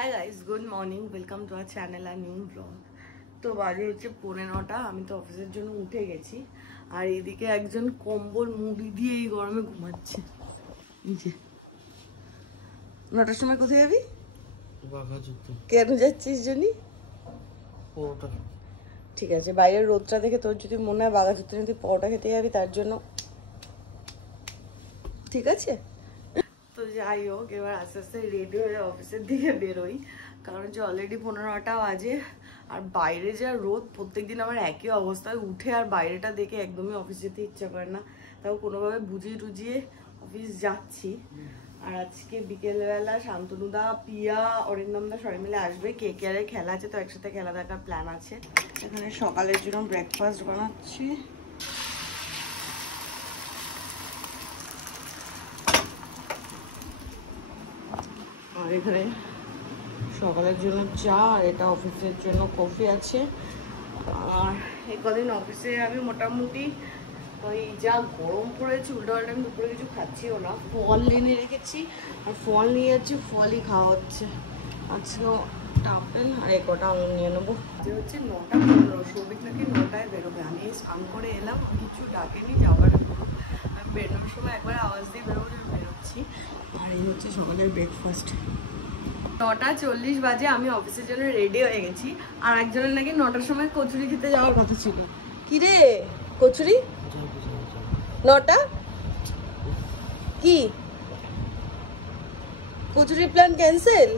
High guys, good morning, welcome to our channel আর new vlog. তো বাজে হচ্ছে 9:45। আমি তো অফিসের জন্য উঠে গেছি, আর এদিকে একজন কম্বল মুড়ি দিয়ে এই গরমে ঘুমাচ্ছে। নিচে 9টার সময় কোথায় যাবি? কেন যাচ্ছিস জনি? ঠিক আছে, বাইরের রোদটা দেখে তোর যদি মনে হয় বাঘাযতীন তুই পরোটা খেতে যাবি, তার জন্য ঠিক আছে। তো যাই হোক, এবার আস্তে আস্তে রেডি হয়ে অফিসের দিকে বেরোই, কারণ যে অলরেডি 15টা বাজে। আর বাইরে যা রোদ, প্রত্যেকদিন আমার একই অবস্থায় উঠে আর বাইরেটা দেখে একদমই অফিস যেতে ইচ্ছা করে না। তাও কোনোভাবে বুঝিয়ে টুজিয়ে অফিস যাচ্ছি। আর আজকে বিকেলবেলা শান্তনুদা, পিয়া, অরিন্দমদা সবাই মিলে আসবে। KKR খেলা আছে, তো একসাথে খেলা দেখার প্ল্যান আছে। এখানে সকালের জন্য ব্রেকফাস্ট বানাচ্ছি। আর এখানে সকালের জন্য চা, আর এটা অফিসের জন্য কফি আছে। আর এই কদিন অফিসে আমি মোটামুটি ওই যা গরম পড়েছে, উল্টোপাল্টা আমি দুপুরে কিছু খাচ্ছিও না। ফল এনে রেখেছি, আর ফল নিয়ে যাচ্ছি, ফলই খাওয়া হচ্ছে। আজকেও আপেল আর কটা আঙুর নিয়ে নেবো। যে হচ্ছে 9:15, সৌভিক নাকি 9টায় বেরোবে। আমি স্নান করে এলাম, কিছু ডাকেনি, যাওয়ার আমি বেরোনোর সময় একবার আওয়াজ দিয়ে বেরোবো যে বেরোচ্ছি। আর এই হচ্ছে সকালের ব্রেকফাস্ট। 9:40 বাজে, আমি অফিসের জন্য রেডি হয়ে গেছি। আর একজনের নাকি 9টার সময় কচুরি খেতে যাওয়ার কথা ছিল। কি রে কচুরি? 9টা কি কচুরির প্ল্যান ক্যান্সেল?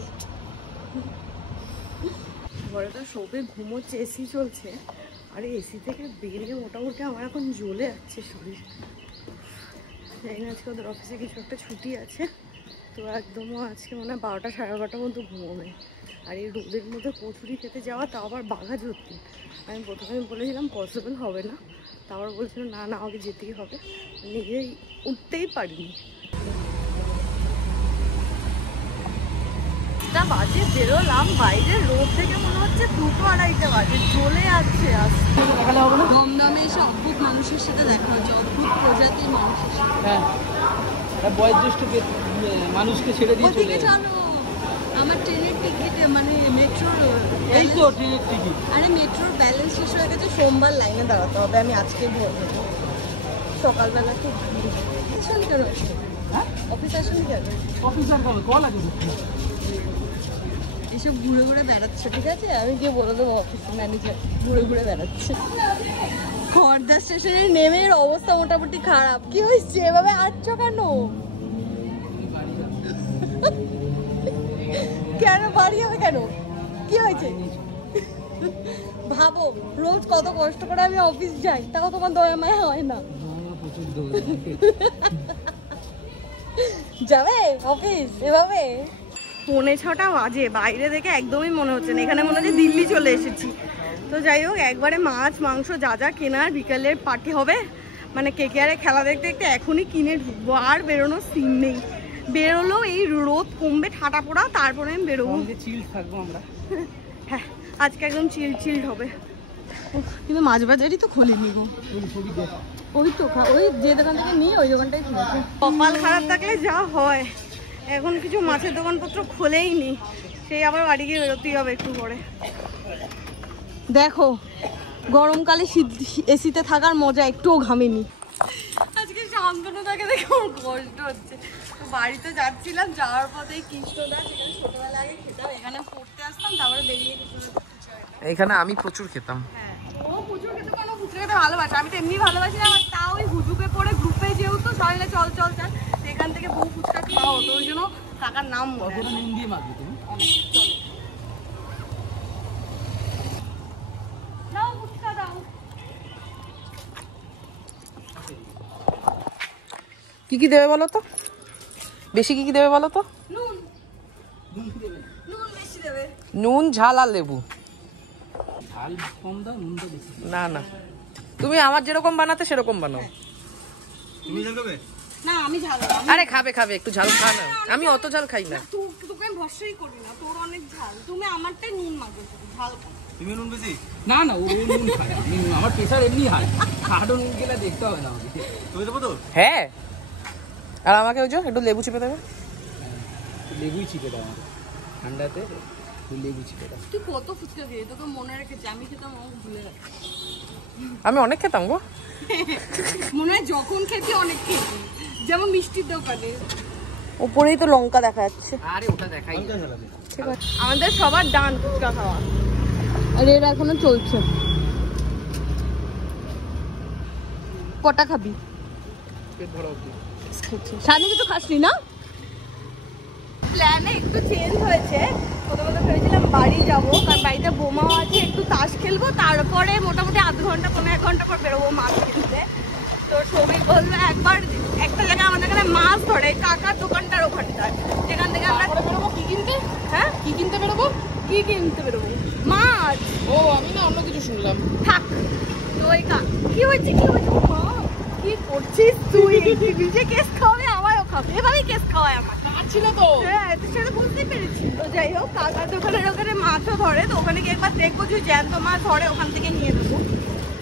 ঘরে তো সবে ঘুমোচ্ছে, এসি চলছে। আর এসি থেকে বেরিয়ে মোটামুটি আমার এখন জ্বলে যাচ্ছে শরীর। জানি না আজকে ওদের অফিসে কিছু একটা ছুটি আছে, তো একদমও আজকে মনে হয় 12টা সাড়ে 12টার মধ্যে ঘুমোবে। আর এই রোদের মধ্যে কচুরি খেতে যাওয়া, তাও আবার বাঘাযতীন। আমি প্রথমে বলেছিলাম পসিবল হবে না, তারপর বলছিল না না আমাকে যেতেই হবে। নিজেই উঠতেই পারিনি। বাজে বেরোলাম, বাইরে রোদ থেকে মনে হচ্ছে 2-2:30 বাজে, চলে যাচ্ছে। দমদমে এসে অদ্ভুত মানুষের সাথে দেখা হচ্ছে, অদ্ভুত প্রজাতির মানুষের সাথে। হ্যাঁ, বয়োজ্যেষ্ঠ মানুষকে ছেড়ে দিয়ে চলে গেছে। আমার ট্রেনের টিকিট, মানে মেট্রোর, এই তো ট্রেনের টিকিট। আরে মেট্রোর ব্যালেন্স শেষ হয়ে গেছে, সোমবার লাইনে দাঁড়াতে হবে। আমি আজকে ভোর দেবো, সকালবেলা খুব আসেন কেন? হ্যাঁ, অফিস আসেন কেন? অফিস আর কবে কল আছে? এসব ঘুরে ঘুরে বেড়াচ্ছে, ঠিক আছে? আমি গিয়ে বলে দেবো অফিস ম্যানেজার ঘুরে ঘুরে বেড়াচ্ছে। খড়দা স্টেশনে নেমে অবস্থা মোটামুটি খারাপ। কি হয়েছে, এভাবে আসছো কেন? কেন বাড়ি হবে কেন? কি হয়েছে? ভাবো রোজ কত কষ্ট করে আমি অফিস যাই, তাও তোমার দয়া মায়া হয় না। যাবে অফিস এভাবে? 5:45 বাজে, বাইরে দেখে একদমই মনে হচ্ছে না, এখানে মনে হচ্ছে দিল্লি চলে এসেছি। তো যাই হোক, একবারে মাছ মাংস যা যা কেনার, বিকালের পার্টি হবে, মানে KKR খেলা দেখতে দেখতে এখনই কিনে ঢুকবো। আর বেরোনোর সিন নেই, বেরোলো এই রোদ কমবে, ঠাটা পোড়া, তারপরে আমি বেরোবো। চিল থাকবো আমরা। হ্যাঁ, আজকে একদম চিল হবে। কিন্তু মাছ বাজারই তো খোলেনি গো। ওই তো ওই যে দোকান থেকে নিয়ে ওই দোকানটাই খুলেছে। কপাল খারাপ থাকলে যা হয়, এখন কিছু মাছের দোকানপত্র খোলেই নি, সেই আবার বাড়ি গিয়ে বেরোতেই হবে একটু পরে। দেখো গরমকালে এসিতে থাকার মজা একটুও ঘামেনি। আজকে শান্তনুদাকে দেখে আমার কষ্ট হচ্ছে। তো বাড়িতে যাচ্ছিলাম, যাওয়ার পথে কৃষ্ণদা, সেখানে ছোটবেলা আগে খেতাম, এখানে পড়তে আসতাম, তারপরে বেরিয়ে এখানে আমি প্রচুর খেতাম। হ্যাঁ, ও প্রচুর খেতে, কেন ফুচকা খেতে ভালোবাসে, আমি তো এমনি ভালোবাসি না। আর তাও ওই হুজুকে করে গ্রুপে যেহেতু সবাই চল চল চল, এখান থেকে বহু ফুচকা খাওয়া হতো, ওই জন্য টাকার নাম মনে হয়। নুন দিয়ে মাখবে তুমি? দাও ফুচকা দাও। কি কি দেবে বলো তো? বেশি কি কি দেবে বলো তো? নুন, নুন বেশি দেবে। নুন, ঝাল আর লেবু। ঝাল কম দাও, নুনটা বেশি। না না, তুমি আমার যেরকম বানাতে সেরকম বানাও। তুমি ঝাল খাবে? না আমি ঝাল। আরে খাবে খাবে, একটু ঝাল খা না। আমি অত ঝাল খাই না। তোকে আমি ভরসাই করি না, তোর অনেক ঝাল। তুমি আমারটাই নুন মাখবে, ঝাল কম। তুমি নুন বেশি? না না, ও নুন খায়। আমার প্রেশার এমনি হাই, খাটো নুন খেলে দেখতে হবে না আমাকে। তুমি দেবো তো? হ্যাঁ। আর আমাকে ওই যে একটু লেবু চিপে দেবে। লেবুই চিপে দাও আমাকে। ঠান্ডাতে লেবু চিপে দাও। তুই কত ফুচকা খেয়ে তোকে মনে রেখেছি, আমি খেতাম আমাকে ভুলে গেছি। আমি অনেক খেতাম গো, মনে হয় যখন খেতে অনেক খেয়েছি, যেমন মিষ্টির দোকানে। উপরেই তো লঙ্কা দেখা যাচ্ছে। আরে ওটা দেখাই। ঠিক আছে, আমাদের সবার ডান ফুচকা খাওয়া, আর এর এখনো চলছে। কটা খাবি? পেট ভরা অবধি। সামনে কিছু খাসনি না? প্ল্যানে একটু চেঞ্জ হয়েছে। প্রথমত ভেবেছিলাম বাড়ি যাবো, কারণ বাড়িতে বোমাও আছে, একটু তাস খেলবো, তারপরে মোটামুটি আধ ঘন্টা 1.5 ঘন্টা পর বেরোবো মাছ কিনতে। তো সৌভিক বললো একবার একটা জায়গায় আমাদের এখানে মাছ ধরে, কাকার দোকানটার ওখানটায়, যেখান থেকে আমরা বেরোবো। কি কিনতে? হ্যাঁ, কি কিনতে বেরোবো? কি কিনতে বেরোবো? মাছ। ও আমি না অন্য কিছু শুনলাম। থাক তো, ওই কি হয়েছে কি হয়েছে? মা কি করছিস তুই? নিজে কেস খাওয়াবে, আমারও খাবে, এভাবেই কেস খাওয়ায় আমার। ছিল তো, হ্যাঁ সেটা বুঝতেই পেরেছি। তো যাই হোক, কাকার দোকানের ওখানে মাছও ধরে, তো ওখানে গিয়ে একবার দেখবো যে জ্যান্ত মাছ ধরে, ওখান থেকে নিয়ে দেবো।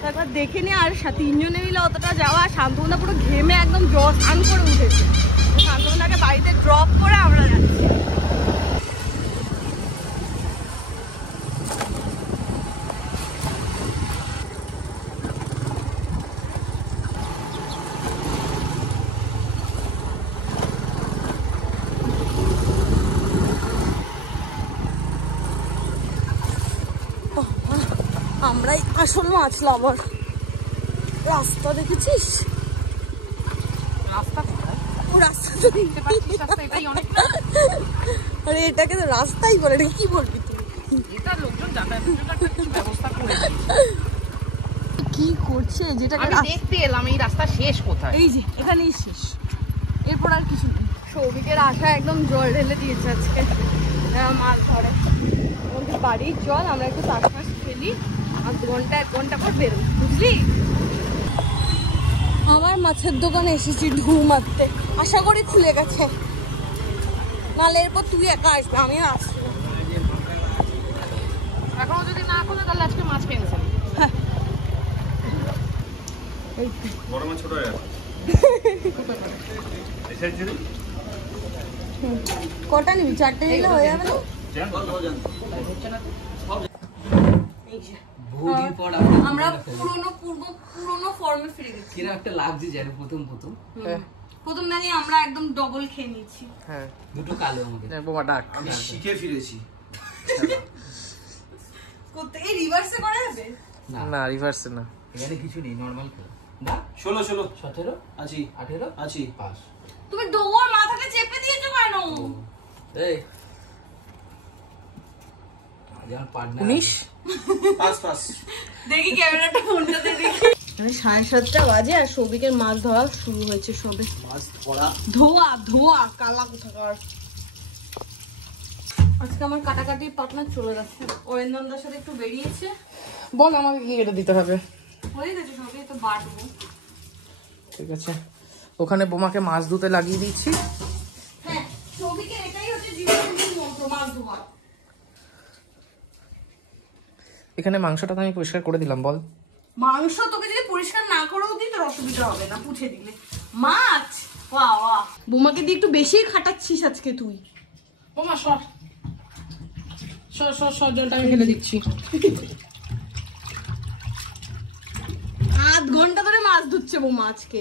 তারপর দেখে নি। আর 3 জনে মিলে অতটা যাওয়া, শান্তনুদা পুরো ঘেমে একদম জ্বর স্নান করে উঠেছে। শান্তনুদাকে বাড়িতে ড্রপ করে আমরা যাচ্ছি। আমরাই আসল মাছ লাভার। রাস্তা দেখেছিস? রাস্তা ও রাস্তা তো দেখতে পাচ্ছিস, রাস্তা এটাই অনেক। আরে এটাকে তো রাস্তাই বলে, এটা কি বলবি তুই? এটা লোকজন যাতায়াতের জন্য একটা কিছু ব্যবস্থা করে কি করছে যেটা আমি দেখতে এলাম। এই রাস্তা শেষ কোথায়? এই যে এখানেই শেষ, এরপর আর কিছু নেই। সৌভিকের আশা একদম জল ঢেলে দিয়েছে আজকে, মাছ ধরে। বাড়ির জল, আমরা একটু চাষ মাছ খেলি, আর 1 ঘন্টা পর বেরোই, বুঝলি? আমার মাছের দোকানে এসেছি ঢু মারতে, আশা করি খুলে গেছে, নাহলে এরপর তুই একা আসবে, আমি আসছি না। এখনো যদি না খুলে তাহলে আজকে মাছ ক্যান্সেল। বড় মাছ ছোট হয়ে কটা নিবি? 4টে নিলে হয়ে যাবে না? আমরা পুরোনো ফর্মে ফিরে গেছি। কিরকম একটা লাগছে জানো প্রথম। প্রথম জানি আমরা একদম ডবল খেয়ে নিয়েছি। হ্যাঁ, দুটো কালো আমাদের। বোমা ডাক। আমি শিখে ফিরেছি। করতে এই রিভার্সে করা যাবে? না রিভার্সে না, এখানে কিছু নেই, নরমাল খেলা। না 16 17 আছি 18 আছি পাস। তুমি ডোর মাথাটা চেপে দিয়েছো কেন? এই আজ পার্টনার 19 পাস দেখি ক্যামেরাটা ফোনটাতে দেখি। 7:30 বাজে আর সৌভিকের মাছ ধরা শুরু হয়েছে সবে। মাছ ধরা ধোয়া কালা কোথাকার। আজকে আমার কাটাকাটির পার্টনার চলে যাচ্ছে, অরিন্দমদার সাথে একটু বেরিয়েছে। বল আমাকে কি এটা দিতে হবে? হয়ে গেছে সবই তো বাটবো। ঠিক আছে, ওখানে বোমাকে মাছ ধুতে লাগিয়ে দিচ্ছি। হ্যাঁ, সৌভিকের এটাই হচ্ছে জীবনের মন্ত্র, মাছ ধোয়া। এখানে মাংসটা তো আমি পরিষ্কার করে দিলাম। বল, মাংস তোকে যদি পরিষ্কার না করেও দিই তোর অসুবিধা হবে না, পুছে দিলে। মাছ বাহ বাহ, বোমাকে দিয়ে একটু বেশি খাটাচ্ছিস আজকে তুই। বোমা সর জলটা আমি ফেলে দিচ্ছি। আধ ঘন্টা ধরে মাছ ধুচ্ছে বোমা আজকে।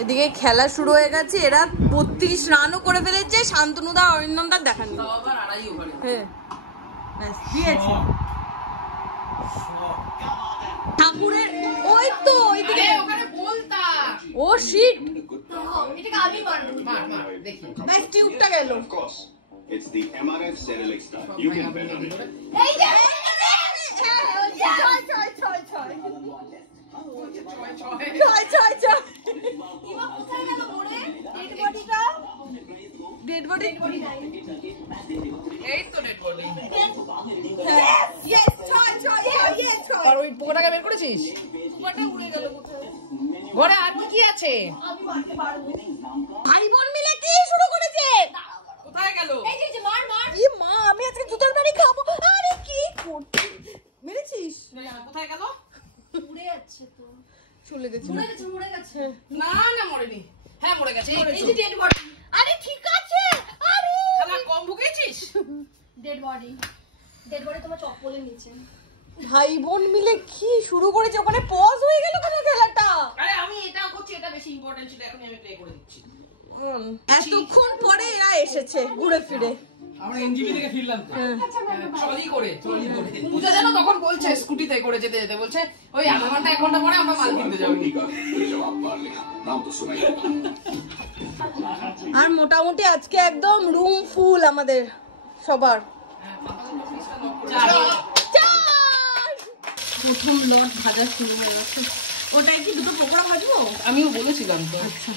এদিকে খেলা শুরু হয়ে গেছে, এরা 32 রানও করে ফেলেছে। শান্তনুদা অরিন্দমদা দেখান। হ্যাঁ দিয়েছে ঠাকুরের। ওই তো ওইদিকে ওখানে বলতা। ও শিট, এটাকে আমি মারবো। মার দেখি। ব্যাস টিউবটা গেল। It's the MRF Cerelix stuff. You can bet on it. এই যে ইমা কোথায় গেল মোড়ে? ডেড বডিটা? ডেড বডি এই তো ডেড বডি। ইয়েস ছয়। আর ওই পোকাটাকে বের করেছিস? পোকাটা উড়ে গেল কোথায়? ঘরে আর কি আছে? আমি মারতে পারবো। ভাই বোন মিলে কি শুরু করেছে? কোথায় গেল? এই যে মার। ই মা, আমি আজকে জুতোর বাড়ি খাবো। আরে কি করছিস? মেরেছিস? কোথায় গেল? উড়ে যাচ্ছে তো। চলে গেছে। মরে গেছে। না মরেনি। হ্যাঁ মরে গেছে। এই যে ডেড বডি। আরে ঠিক আছে। আরে শালা কম ভুগেছিস? ডেড বডি তোমার চপ্পলের নিচে। ভাই বোন মিলে কি শুরু করেছে, ওখানে পজ হয়ে গেল কোন খেলাটা। আরে আমি এটা করছি, এটা বেশি ইম্পর্টেন্ট ছিল, এখন আমি প্লে করে দিচ্ছি। এতক্ষণ পরে এরা এসেছে ঘুরে ফিরে। আমরা এনজিবি থেকে ফিরলাম তো, ট্রলি করে। পূজা যেন তখন বলছে স্কুটিতে করে যেতে যেতে বলছে ওই আধা ঘন্টা 1 ঘন্টা পরে আমরা মাল কিনতে যাবো। আর মোটামুটি আজকে একদম রুম ফুল আমাদের সবার। প্রথম লট ভাজা শুরু হয়ে গেছে। ওটাই কি দুটো পকোড়া ভাজবো? আমিও বলেছিলাম তো। আচ্ছা,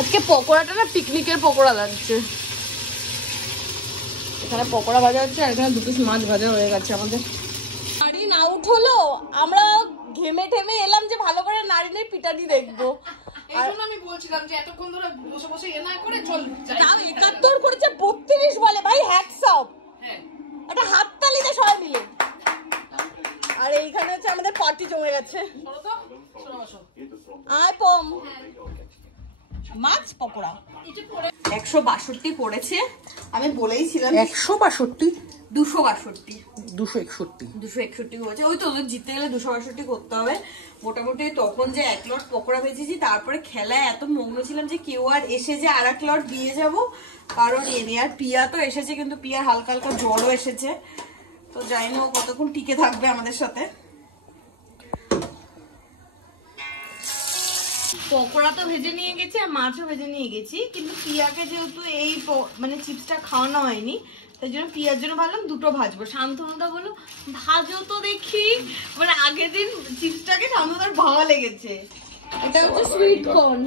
আজকে পকোড়াটা না পিকনিকের পকোড়া লাগছে। এখানে পকোড়া ভাজা হচ্ছে আর এখানে 2 পিস মাছ ভাজা হয়ে গেছে আমাদের। নারিন আউট হলো, আমরা ঘেমে ঠেমে এলাম যে ভালো করে নারিনের পিটানি দেখবো। এই জন্য আমি বলছিলাম যে এতক্ষণ ধরে বসে বসে এ না করে চল যাই। তাও 71 করেছে, 32 বলে ভাই, হ্যাটস অফ। হ্যাঁ, একটা হাততালি দে সবাই মিলে। আর এইখানে হচ্ছে আমাদের পার্টি জমে গেছে। চলো তো, চলো বসো। আয় পম, মাছ পকোড়া 162 পড়েছে। আমি বলেইছিলাম 162 262 261 হয়েছে। ওই তো ওদের জিততে গেলে 262 করতে হবে। মোটামুটি তখন যে 1 লট পকোড়া ভেজেছি, তারপরে খেলায় এত মগ্ন ছিলাম যে কেউ আর এসে যে আর 1 লট দিয়ে যাব, কারণ এনে আর পিয়া তো এসেছে, কিন্তু পিয়ার হালকা হালকা জ্বরও এসেছে। তো জানি না ও কতক্ষণ টিকে থাকবে আমাদের সাথে। পকোড়া তো ভেজে নিয়ে গেছি আর মাছও ভেজে নিয়ে গেছি, কিন্তু পিয়াকে যেহেতু এই মানে চিপসটা খাওয়ানো হয়নি, তাই জন্য পিয়ার জন্য ভাবলাম 2টো ভাজবো। শান্তনুদা বললো ভাজো তো দেখি, মানে আগের দিন চিপসটাকে শান্তনুদার ভালো লেগেছে। এটা হচ্ছে সুইট কর্ন।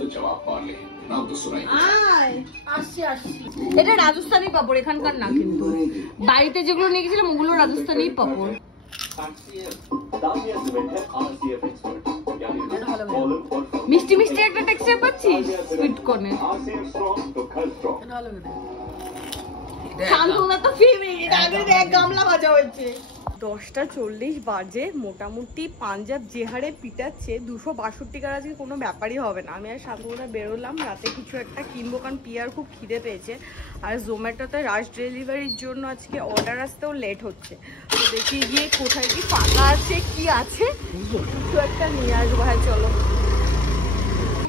এটা রাজস্থানি পাপড়, এখানকার না, কিন্তু বাড়িতে যেগুলো নিয়ে গেছিলাম ওগুলো রাজস্থানি পাপড়। মিষ্টি মিষ্টি একটা টেক্সচার পাচ্ছিস সুইট কর্নের। শান্তনুদা তো ফেভারিট, আগে এক গামলা ভাজা হয়েছে। 10:40 বাজে। মোটামুটি পাঞ্জাব যে হারে পিটাচ্ছে, 262 টাকার আজকে কোনো ব্যাপারই হবে না। আমি আর শান্তনুদা বেরোলাম রাতে কিছু একটা কিনবো, কারণ পিয়ার খুব খিদে পেয়েছে। আর জোম্যাটোতে রাশ ডেলিভারির জন্য আজকে অর্ডার আসতেও লেট হচ্ছে। তো দেখি গিয়ে কোথায় কি ফাঁকা আছে, কি আছে, কিছু একটা নিয়ে আসবো। হ্যাঁ চলো।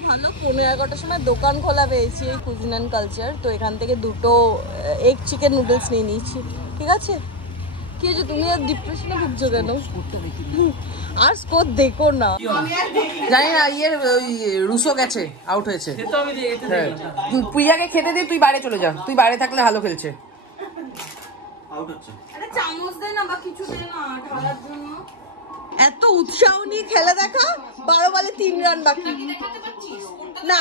ভালো 11:15টার সময় দোকান খোলা পেয়েছি এই কুজিন অ্যান্ড কালচার। তো এখান থেকে 2টো এগ চিকেন নুডলস নিয়ে নিয়েছি। ঠিক আছে, কি হয়েছে তুমি আর ডিপ্রেশনে ভুগছো কেন? আর স্কোর দেখো না, জানি না। রুশো গেছে, আউট হয়েছে। প্রিয়াকে খেতে দে, তুই বাইরে চলে যা। তুই বাইরে থাকলে ভালো খেলছে। একটা চামচ দে না বা কিছু দে না ঢালার জন্য। এত উৎসাহ নিয়ে খেলা দেখা, 12 বলে 3 রান বাকি। না,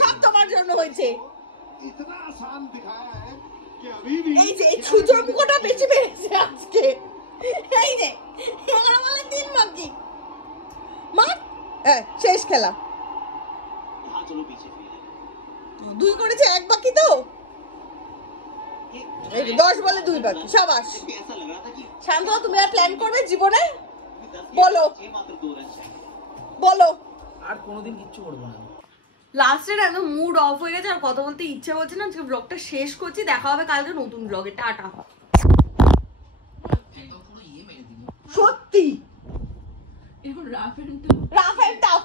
সব তোমার জন্য হয়েছে। এই যে এই সূর্যমুখটা বেশি বেড়েছে আজকে। এই যে 11 বলে 3 বাকি। মার, শেষ খেলা। 2 করেছে, 1 বাকি তো। 10 বলে 2 বাকি। শাবাশ। শান্ত, তুমি আর প্ল্যান করবে জীবনে? বলো বলো। আর কোনোদিন কিচ্ছু করবো না। লাস্টে একদম মুড অফ হয়ে গেছে, আর কথা বলতে ইচ্ছা করছে না। আজকে ব্লগটা শেষ করছি, দেখা হবে কালকে নতুন ব্লগে। টাটা। সত্যি রাফ এন্ড টাফ।